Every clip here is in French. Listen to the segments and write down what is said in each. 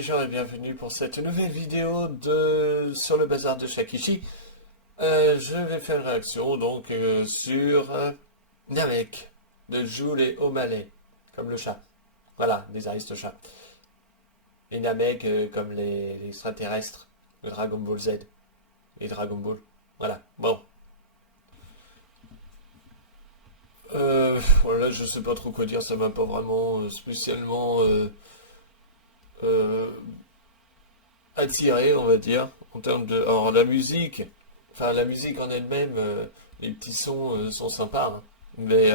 les gens et bienvenue pour cette nouvelle vidéo sur le bazar de Shakichi. Je vais faire une réaction sur Namek de Jul et O'Malley, comme le chat. Voilà, des aristochats. Et Namek comme les extraterrestres, le Dragon Ball Z et Dragon Ball. Voilà, bon. Voilà, je sais pas trop quoi dire, ça m'a pas vraiment spécialement euh, attiré, on va dire, en termes de... Alors la musique, la musique en elle-même, les petits sons sont sympas, hein, mais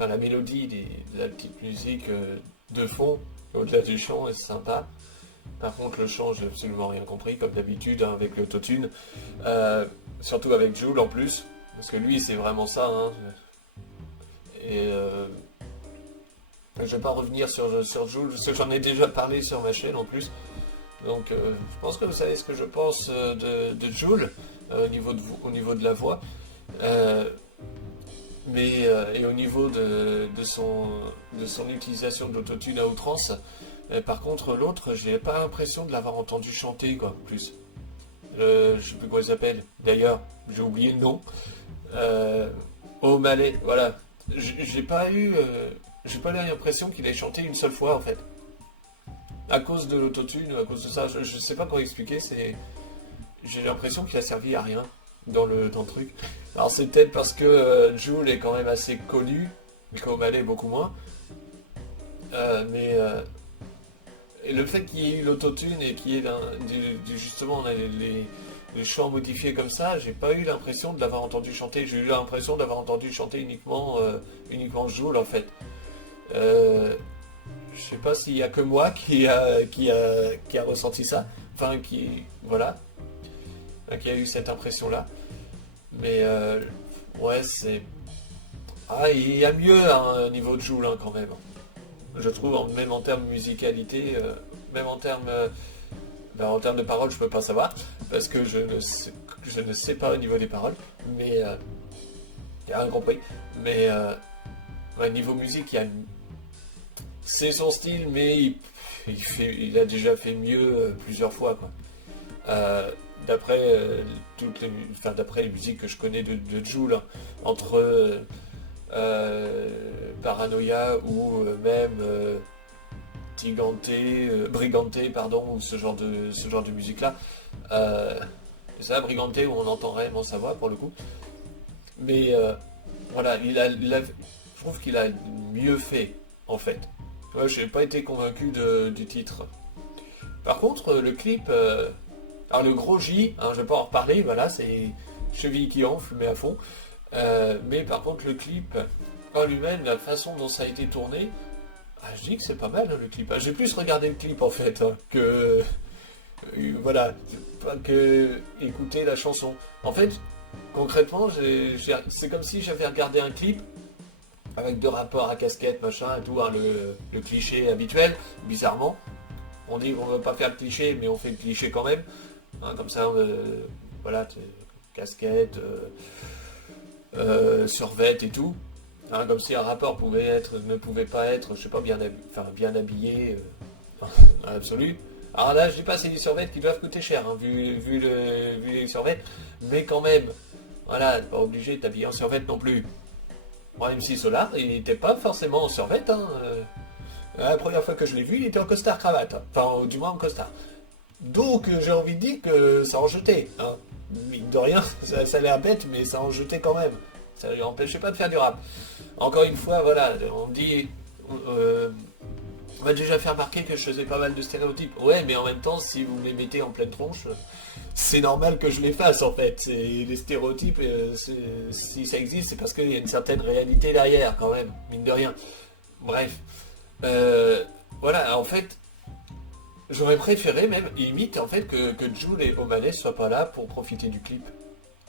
la mélodie de la petite musique de fond, au-delà du chant, est sympa. Par contre, le chant, j'ai absolument rien compris, comme d'habitude, hein, avec l'autotune. Surtout avec Jul en plus, parce que lui, c'est vraiment ça, hein. Et je vais pas revenir sur Jul, parce que j'en ai déjà parlé sur ma chaîne en plus. Donc je pense que vous savez ce que je pense de Jul au niveau de la voix. Et au niveau de son utilisation de l'autotune à outrance. Par contre, l'autre, j'ai pas l'impression de l'avoir entendu chanter, quoi, plus. Je sais plus comment il s'appelle. D'ailleurs, j'ai oublié le nom. O'Malley, voilà. J'ai pas eu l'impression qu'il ait chanté une seule fois, en fait. À cause de l'autotune, à cause de ça, je sais pas comment expliquer, j'ai l'impression qu'il a servi à rien dans le truc. Alors c'est peut-être parce que Jul est quand même assez connu, mais qu'O'Malley beaucoup moins. Et le fait qu'il y ait eu l'autotune et qu'il y ait justement les chants modifiés comme ça, j'ai pas eu l'impression de l'avoir entendu chanter. J'ai eu l'impression d'avoir entendu chanter uniquement Jul en fait. Je sais pas s'il y a que moi qui a ressenti ça, voilà, qui a eu cette impression-là. Mais ouais, il y a mieux hein, au niveau de Jul hein, quand même. Je trouve, même en termes de musicalité, même en termes de paroles, je peux pas savoir, parce que je ne sais pas au niveau des paroles, mais il y a rien compris. Mais ouais, niveau musique, c'est son style, mais il a déjà fait mieux plusieurs fois, quoi. D'après d'après les musiques que je connais de Jul, hein, entre Paranoia ou même Brigante, pardon, ou ce genre de musique-là. C'est la Brigante où on entend réellement sa voix pour le coup. Mais voilà, je trouve qu'il a mieux fait, en fait. Ouais, j'ai pas été convaincu du titre. Par contre, le clip, alors le gros J, hein, je vais pas en reparler, voilà, c'est cheville qui enfle, mais à fond. Mais par contre, le clip en lui-même, la façon dont ça a été tourné, je dis que c'est pas mal hein, le clip. J'ai plus regardé le clip en fait hein, que voilà, pas que écouter la chanson. En fait, concrètement, c'est comme si j'avais regardé un clip avec deux rapports à casquette, machin et tout, hein, le cliché habituel, bizarrement. On dit qu'on ne veut pas faire le cliché, mais on fait le cliché quand même. Hein, comme ça, voilà, casquette, survêt et tout. Hein, comme si un rapport ne pouvait pas être, je sais pas, bien habillé, dans l'absolu. Alors là, je dis pas c'est des survêtements qui doivent coûter cher, hein, vu les survêtements, mais quand même, voilà, pas obligé de t'habiller en survêtement non plus. Moi, MC Solar, il n'était pas forcément en survêtement, hein. La première fois que je l'ai vu, il était en costard cravate, hein. Enfin, du moins en costard. Donc, j'ai envie de dire que ça en jetait, hein. Mine de rien, ça a l'air bête, mais ça en jetait quand même. Ça ne lui empêchait pas de faire du rap. Encore une fois, voilà, on dit... on m'a déjà fait remarquer que je faisais pas mal de stéréotypes. Ouais, mais en même temps, si vous me les mettez en pleine tronche, c'est normal que je les fasse, en fait. Les stéréotypes, si ça existe, c'est parce qu'il y a une certaine réalité derrière, quand même, mine de rien. Bref. Voilà, en fait, j'aurais préféré même, limite, en fait, que Jul et O'Malley soient pas là pour profiter du clip.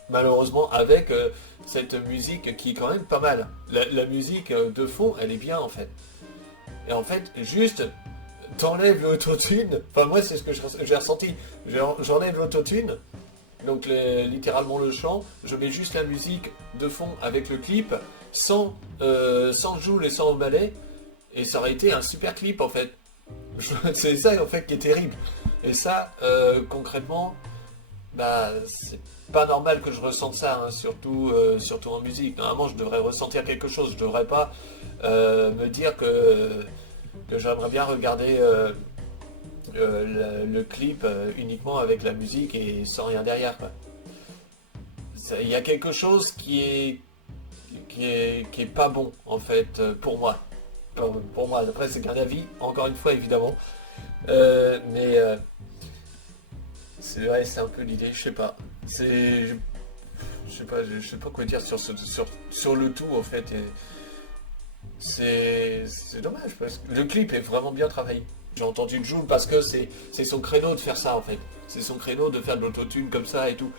Malheureusement, avec cette musique qui est quand même pas mal. La musique de fond, elle est bien, en fait. Et en fait, juste, t'enlèves l'autotune. Enfin, moi, c'est ce que j'ai ressenti. J'enlève l'autotune, donc littéralement le chant. Je mets juste la musique de fond avec le clip, sans Jul et sans O'Malley. Et ça aurait été un super clip, en fait. C'est ça en fait qui est terrible. Et ça, concrètement, bah c'est pas normal que je ressente ça, hein, surtout en musique. Normalement, je devrais ressentir quelque chose. Je devrais pas me dire que j'aimerais bien regarder le clip uniquement avec la musique et sans rien derrière, quoi. Il y a quelque chose qui est pas bon en fait pour moi. Pour moi, après c'est qu'un avis, encore une fois évidemment. Mais c'est ouais, c'est un peu l'idée, je sais pas. Je sais pas quoi dire sur le tout en fait. Et c'est dommage parce que le clip est vraiment bien travaillé. J'ai entendu Jul parce que c'est son créneau de faire ça en fait. C'est son créneau de faire de l'autotune comme ça et tout.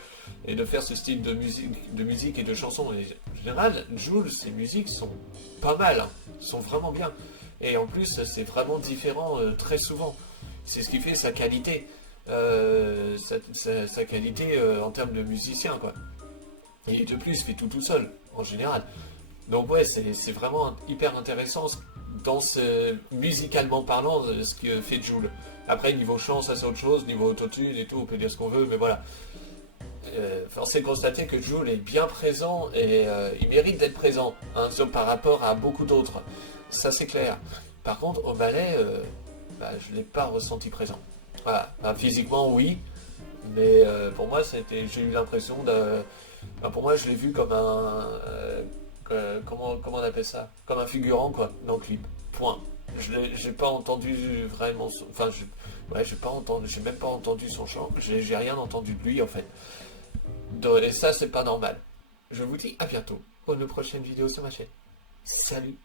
Et de faire ce style de musique et de chansons. Et en général, Jul, ses musiques sont pas mal, hein, sont vraiment bien. Et en plus, c'est vraiment différent très souvent. C'est ce qui fait sa qualité. Sa qualité en termes de musicien, quoi. Et de plus, il fait tout seul, en général. Donc ouais, c'est vraiment hyper intéressant musicalement parlant, ce que fait Jul. Après, niveau chant, ça c'est autre chose, niveau autotune et tout, on peut dire ce qu'on veut, mais voilà. Force est de constater que Jul est bien présent et il mérite d'être présent, hein, par rapport à beaucoup d'autres. Ça c'est clair. Par contre, au ballet, je ne l'ai pas ressenti présent. Voilà. Enfin, physiquement, oui, mais pour moi, j'ai eu l'impression de... pour moi, je l'ai vu comme comment on appelle ça? Comme un figurant, quoi, dans le clip. Point. J'ai pas entendu vraiment... j'ai même pas entendu son chant. J'ai rien entendu de lui, en fait. Et ça, c'est pas normal. Je vous dis à bientôt pour une prochaine vidéo sur ma chaîne. Salut!